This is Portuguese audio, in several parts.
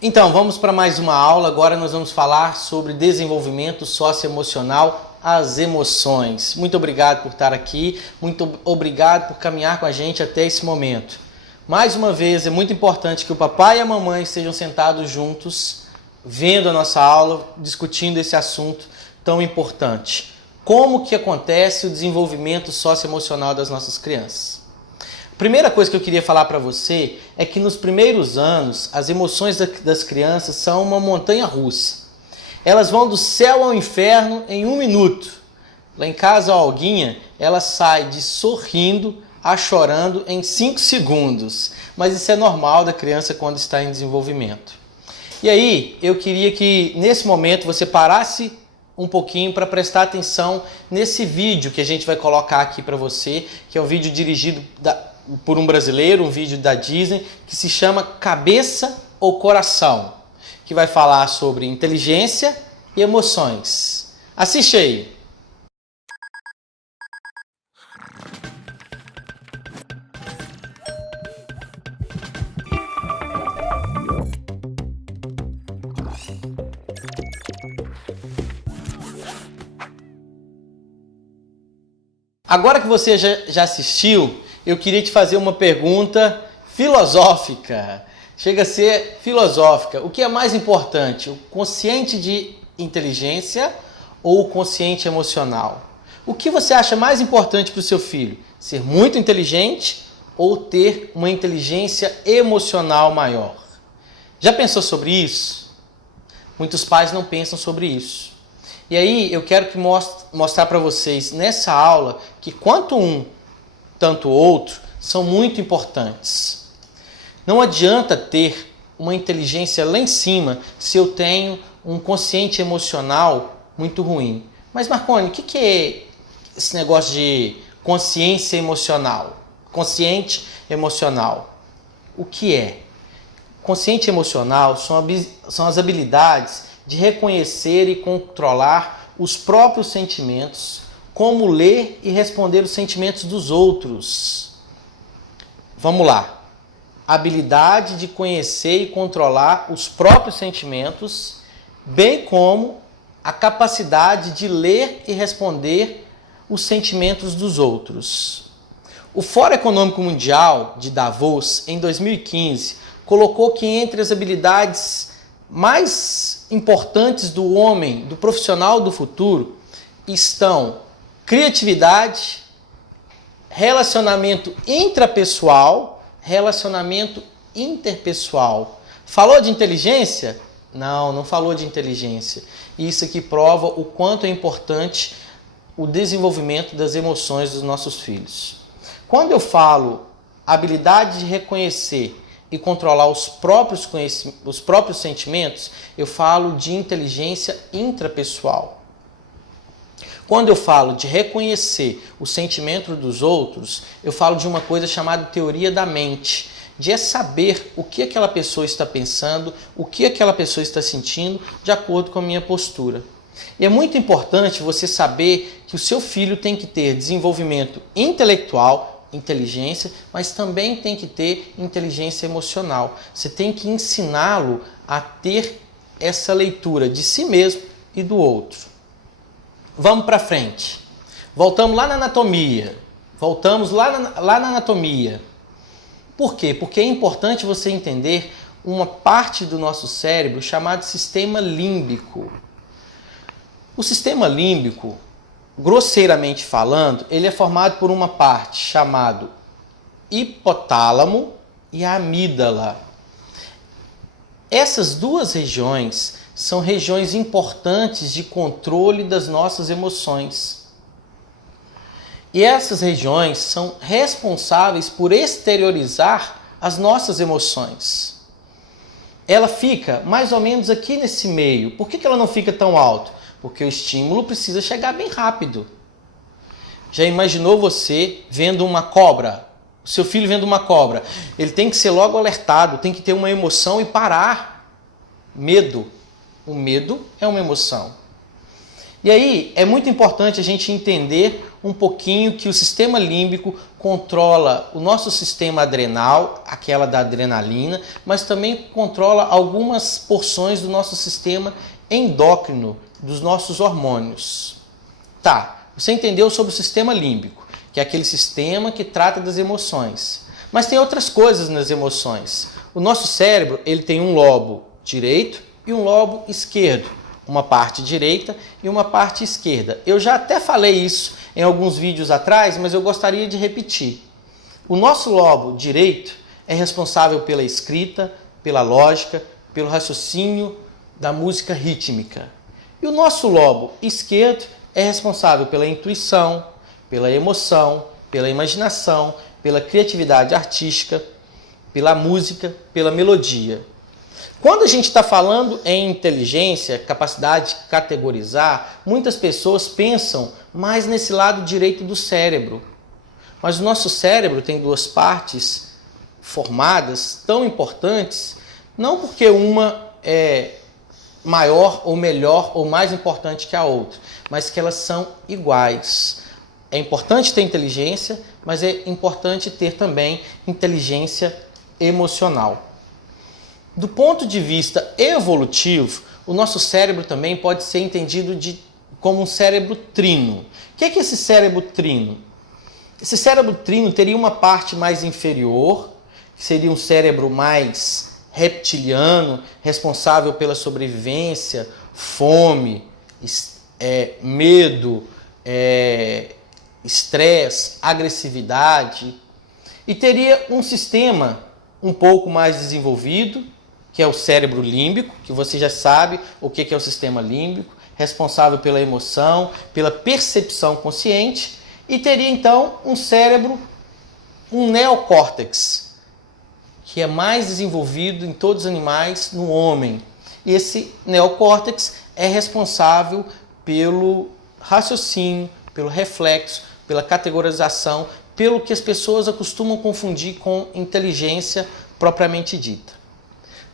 Então, vamos para mais uma aula. Agora nós vamos falar sobre desenvolvimento socioemocional, as emoções. Muito obrigado por estar aqui, muito obrigado por caminhar com a gente até esse momento. Mais uma vez, é muito importante que o papai e a mamãe estejam sentados juntos, vendo a nossa aula, discutindo esse assunto tão importante. Como que acontece o desenvolvimento socioemocional das nossas crianças? Primeira coisa que eu queria falar para você é que nos primeiros anos as emoções das crianças são uma montanha russa. Elas vão do céu ao inferno em 1 minuto. Lá em casa a Olguinha, ela sai de sorrindo a chorando em 5 segundos. Mas isso é normal da criança quando está em desenvolvimento. E aí eu queria que nesse momento você parasse um pouquinho para prestar atenção nesse vídeo que a gente vai colocar aqui para você, que é um vídeo dirigido por um brasileiro, um vídeo da Disney, que se chama Cabeça ou Coração, que vai falar sobre inteligência e emoções. Assiste aí! Agora que você já assistiu, eu queria te fazer uma pergunta filosófica. Chega a ser filosófica. O que é mais importante, o consciente de inteligência ou o consciente emocional? O que você acha mais importante para o seu filho? Ser muito inteligente ou ter uma inteligência emocional maior? Já pensou sobre isso? Muitos pais não pensam sobre isso. E aí eu quero mostrar para vocês nessa aula que quanto um, tanto o outro, são muito importantes. Não adianta ter uma inteligência lá em cima se eu tenho um consciente emocional muito ruim. Mas Marconi, o que é esse negócio de consciência emocional? Consciente emocional. O que é? Consciente emocional são as habilidades de reconhecer e controlar os próprios sentimentos, como ler e responder os sentimentos dos outros. Vamos lá. Habilidade de conhecer e controlar os próprios sentimentos, bem como a capacidade de ler e responder os sentimentos dos outros. O Fórum Econômico Mundial de Davos, em 2015, colocou que entre as habilidades mais importantes do homem, do profissional do futuro, estão criatividade, relacionamento intrapessoal, relacionamento interpessoal. Falou de inteligência? Não falou de inteligência. Isso aqui prova o quanto é importante o desenvolvimento das emoções dos nossos filhos. Quando eu falo habilidade de reconhecer e controlar os próprios sentimentos, eu falo de inteligência intrapessoal. Quando eu falo de reconhecer o sentimento dos outros, eu falo de uma coisa chamada teoria da mente, de saber o que aquela pessoa está pensando, o que aquela pessoa está sentindo, de acordo com a minha postura. E é muito importante você saber que o seu filho tem que ter desenvolvimento intelectual, inteligência, mas também tem que ter inteligência emocional. Você tem que ensiná-lo a ter essa leitura de si mesmo e do outro. Vamos para frente. Voltamos lá na anatomia. Por quê? Porque é importante você entender uma parte do nosso cérebro chamado sistema límbico. O sistema límbico, grosseiramente falando, ele é formado por uma parte chamada hipotálamo e a amígdala. Essas duas regiões são regiões importantes de controle das nossas emoções. E essas regiões são responsáveis por exteriorizar as nossas emoções. Ela fica mais ou menos aqui nesse meio. Por que ela não fica tão alto? Porque o estímulo precisa chegar bem rápido. Já imaginou você vendo uma cobra? O seu filho vendo uma cobra. Ele tem que ser logo alertado, tem que ter uma emoção e parar. Medo. O medo é uma emoção. E aí é muito importante a gente entender um pouquinho que o sistema límbico controla o nosso sistema adrenal, aquela da adrenalina, mas também controla algumas porções do nosso sistema endócrino, dos nossos hormônios. Tá, você entendeu sobre o sistema límbico, que é aquele sistema que trata das emoções. Mas tem outras coisas nas emoções. O nosso cérebro, ele tem um lobo direito e um lobo esquerdo. Uma parte direita e uma parte esquerda. Eu já até falei isso em alguns vídeos atrás, mas eu gostaria de repetir. O nosso lobo direito é responsável pela escrita, pela lógica, pelo raciocínio da música rítmica. E o nosso lobo esquerdo é responsável pela intuição, pela emoção, pela imaginação, pela criatividade artística, pela música, pela melodia. Quando a gente está falando em inteligência, capacidade de categorizar, muitas pessoas pensam mais nesse lado direito do cérebro. Mas o nosso cérebro tem duas partes formadas tão importantes, não porque uma é maior ou melhor ou mais importante que a outra, mas que elas são iguais. É importante ter inteligência, mas é importante ter também inteligência emocional. Do ponto de vista evolutivo, o nosso cérebro também pode ser entendido como um cérebro trino. O que é esse cérebro trino? Esse cérebro trino teria uma parte mais inferior, que seria um cérebro mais reptiliano, responsável pela sobrevivência, fome, medo, estresse, agressividade. E teria um sistema um pouco mais desenvolvido, que é o cérebro límbico, que você já sabe o que é o sistema límbico, responsável pela emoção, pela percepção consciente, e teria então um cérebro, um neocórtex, que é mais desenvolvido em todos os animais, no homem. E esse neocórtex é responsável pelo raciocínio, pelo reflexo, pela categorização, pelo que as pessoas acostumam confundir com inteligência propriamente dita.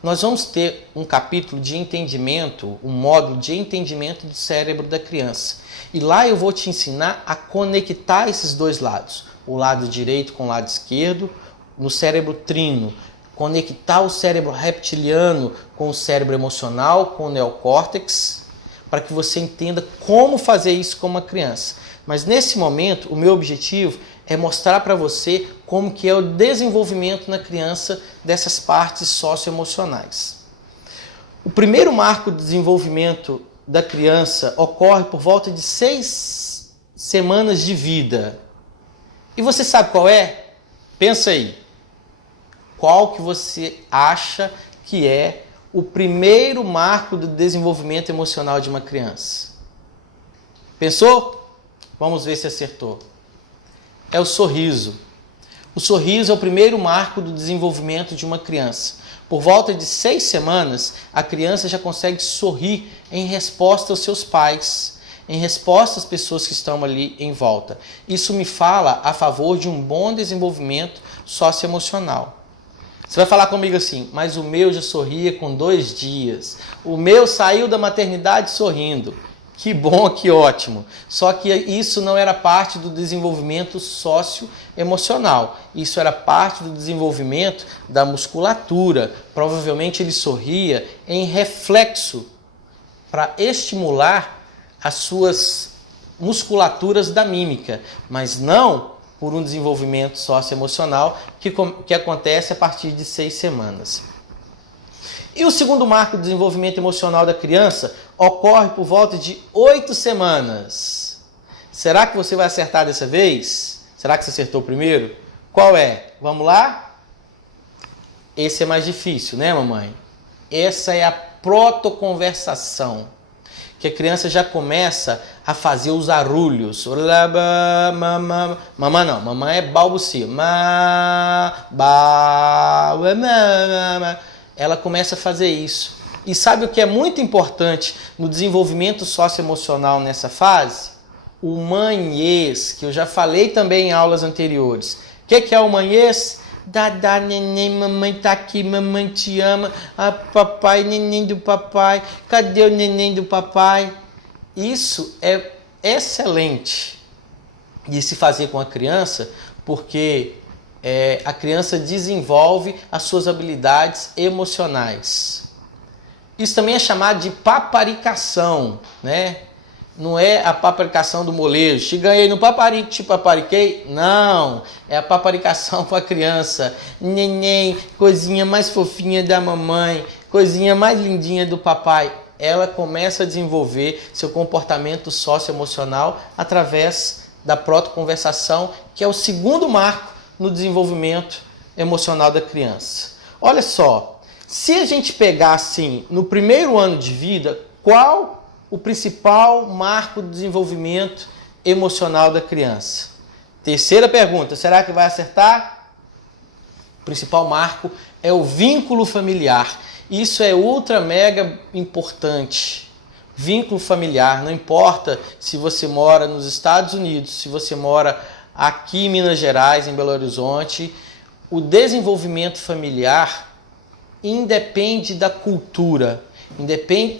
Nós vamos ter um capítulo de entendimento, um módulo de entendimento do cérebro da criança. E lá eu vou te ensinar a conectar esses dois lados, o lado direito com o lado esquerdo, no cérebro trino, conectar o cérebro reptiliano com o cérebro emocional, com o neocórtex, para que você entenda como fazer isso com uma criança. Mas nesse momento, o meu objetivo é mostrar para você como que é o desenvolvimento na criança dessas partes socioemocionais. O primeiro marco de desenvolvimento da criança ocorre por volta de 6 semanas de vida. E você sabe qual é? Pensa aí. Qual que você acha que é o primeiro marco do desenvolvimento emocional de uma criança? Pensou? Vamos ver se acertou. É o sorriso. O sorriso é o primeiro marco do desenvolvimento de uma criança. Por volta de 6 semanas, a criança já consegue sorrir em resposta aos seus pais, em resposta às pessoas que estão ali em volta. Isso me fala a favor de um bom desenvolvimento socioemocional. Você vai falar comigo assim, mas o meu já sorria com 2 dias. O meu saiu da maternidade sorrindo. Que bom, que ótimo. Só que isso não era parte do desenvolvimento socioemocional. Isso era parte do desenvolvimento da musculatura. Provavelmente ele sorria em reflexo para estimular as suas musculaturas da mímica, mas não por um desenvolvimento socioemocional que acontece a partir de 6 semanas. E o segundo marco do desenvolvimento emocional da criança ocorre por volta de 8 semanas. Será que você vai acertar dessa vez? Será que você acertou primeiro? Qual é? Vamos lá? Esse é mais difícil, né, mamãe? Essa é a protoconversação, que a criança já começa a fazer os arulhos. Mamãe não, mamãe é balbucia. Ela começa a fazer isso. E sabe o que é muito importante no desenvolvimento socioemocional nessa fase? O manhês, que eu já falei também em aulas anteriores. O que é o manhês? Dadá, neném, mamãe tá aqui, mamãe te ama. Ah, papai, neném do papai. Cadê o neném do papai? Isso é excelente. de se fazer com a criança, porque a criança desenvolve as suas habilidades emocionais. Isso também é chamado de paparicação, né? Não é a paparicação do molejo. Te ganhei no paparico, te papariquei. Não, é a paparicação com a criança. Neném, coisinha mais fofinha da mamãe, coisinha mais lindinha do papai. Ela começa a desenvolver seu comportamento socioemocional através da protoconversação, que é o segundo marco no desenvolvimento emocional da criança. Olha só, se a gente pegar assim, no primeiro ano de vida, qual o principal marco do desenvolvimento emocional da criança? Terceira pergunta, será que vai acertar? O principal marco é o vínculo familiar. Isso é ultra mega importante. Vínculo familiar, não importa se você mora nos Estados Unidos, se você mora aqui em Minas Gerais, em Belo Horizonte, o desenvolvimento familiar independe da cultura,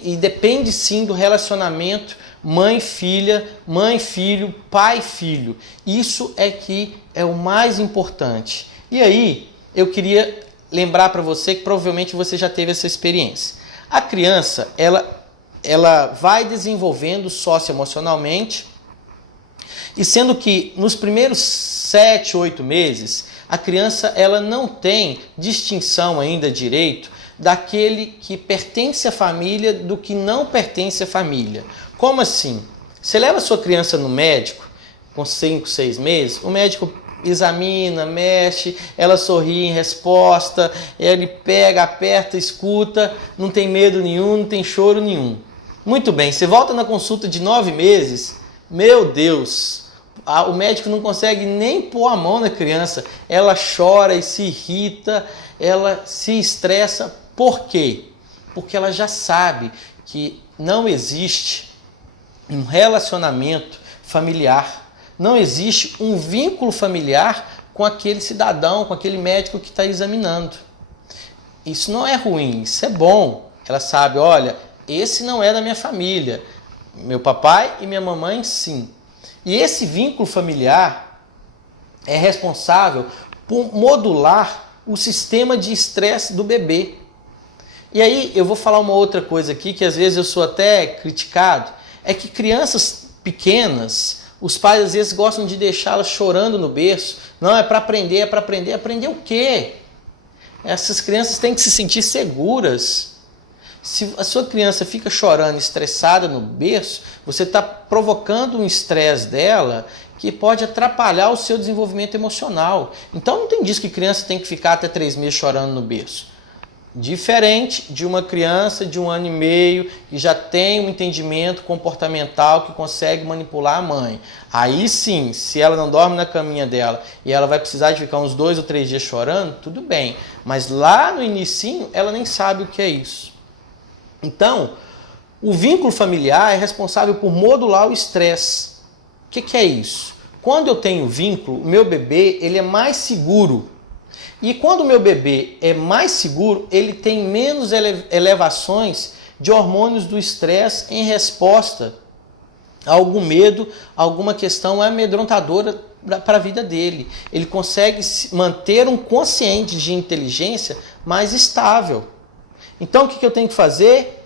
e depende sim do relacionamento mãe-filha, mãe-filho, pai-filho. Isso é que é o mais importante. E aí, eu queria lembrar para você que provavelmente você já teve essa experiência. A criança, ela vai desenvolvendo socioemocionalmente, e sendo que nos primeiros 7, 8 meses, a criança ela não tem distinção ainda direito daquele que pertence à família do que não pertence à família. Como assim? Você leva sua criança no médico com 5, 6 meses, o médico examina, mexe, ela sorri em resposta, ele pega, aperta, escuta, não tem medo nenhum, não tem choro nenhum. Muito bem, você volta na consulta de 9 meses, meu Deus, o médico não consegue nem pôr a mão na criança, ela chora e se irrita, ela se estressa. Por quê? Porque ela já sabe que não existe um relacionamento familiar, não existe um vínculo familiar com aquele cidadão, com aquele médico que está examinando. Isso não é ruim, isso é bom. Ela sabe, olha, esse não é da minha família, meu papai e minha mamãe sim. E esse vínculo familiar é responsável por modular o sistema de estresse do bebê. E aí eu vou falar uma outra coisa aqui, que às vezes eu sou até criticado, é que crianças pequenas, os pais às vezes gostam de deixá-las chorando no berço. Não, é para aprender, é para aprender. Aprender o quê? Essas crianças têm que se sentir seguras. Se a sua criança fica chorando, estressada no berço, você está provocando um estresse dela que pode atrapalhar o seu desenvolvimento emocional. Então não tem disso que criança tem que ficar até 3 meses chorando no berço. Diferente de uma criança de 1 ano e meio que já tem um entendimento comportamental, que consegue manipular a mãe. Aí sim, se ela não dorme na caminha dela e ela vai precisar de ficar uns 2 ou 3 dias chorando, tudo bem. Mas lá no inicinho ela nem sabe o que é isso. Então, o vínculo familiar é responsável por modular o estresse. O que é isso? Quando eu tenho vínculo, o meu bebê ele é mais seguro. E quando o meu bebê é mais seguro, ele tem menos elevações de hormônios do estresse em resposta a algum medo, a alguma questão amedrontadora para a vida dele. Ele consegue manter um consciente de inteligência mais estável. Então o que eu tenho que fazer?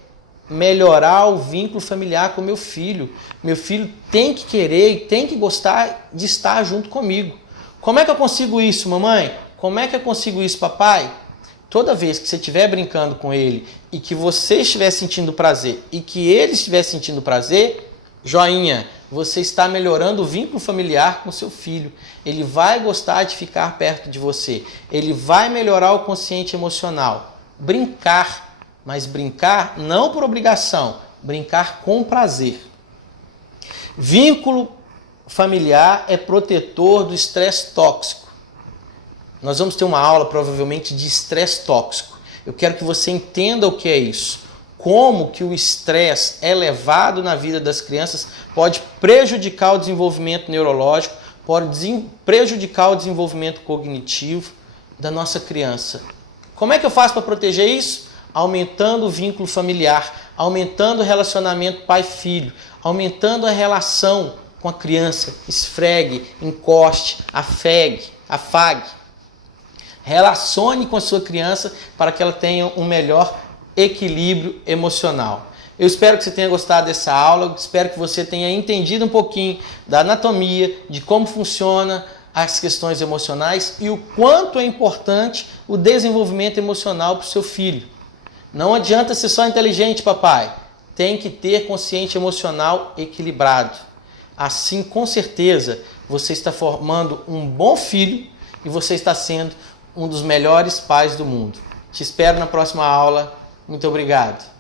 Melhorar o vínculo familiar com meu filho. Meu filho tem que querer e tem que gostar de estar junto comigo. Como é que eu consigo isso, mamãe? Como é que eu consigo isso, papai? Toda vez que você estiver brincando com ele e que você estiver sentindo prazer e que ele estiver sentindo prazer, joinha, você está melhorando o vínculo familiar com seu filho. Ele vai gostar de ficar perto de você. Ele vai melhorar o consciente emocional. Brincar, mas brincar não por obrigação, brincar com prazer. Vínculo familiar é protetor do estresse tóxico. Nós vamos ter uma aula provavelmente de estresse tóxico. Eu quero que você entenda o que é isso. Como que o estresse elevado na vida das crianças pode prejudicar o desenvolvimento neurológico, pode prejudicar o desenvolvimento cognitivo da nossa criança. Como é que eu faço para proteger isso? Aumentando o vínculo familiar, aumentando o relacionamento pai-filho, aumentando a relação com a criança, esfregue, encoste, afague. Relacione com a sua criança para que ela tenha um melhor equilíbrio emocional. Eu espero que você tenha gostado dessa aula, espero que você tenha entendido um pouquinho da anatomia, de como funciona as questões emocionais e o quanto é importante o desenvolvimento emocional para o seu filho. Não adianta ser só inteligente, papai. Tem que ter consciente emocional equilibrado. Assim, com certeza, você está formando um bom filho e você está sendo um dos melhores pais do mundo. Te espero na próxima aula. Muito obrigado.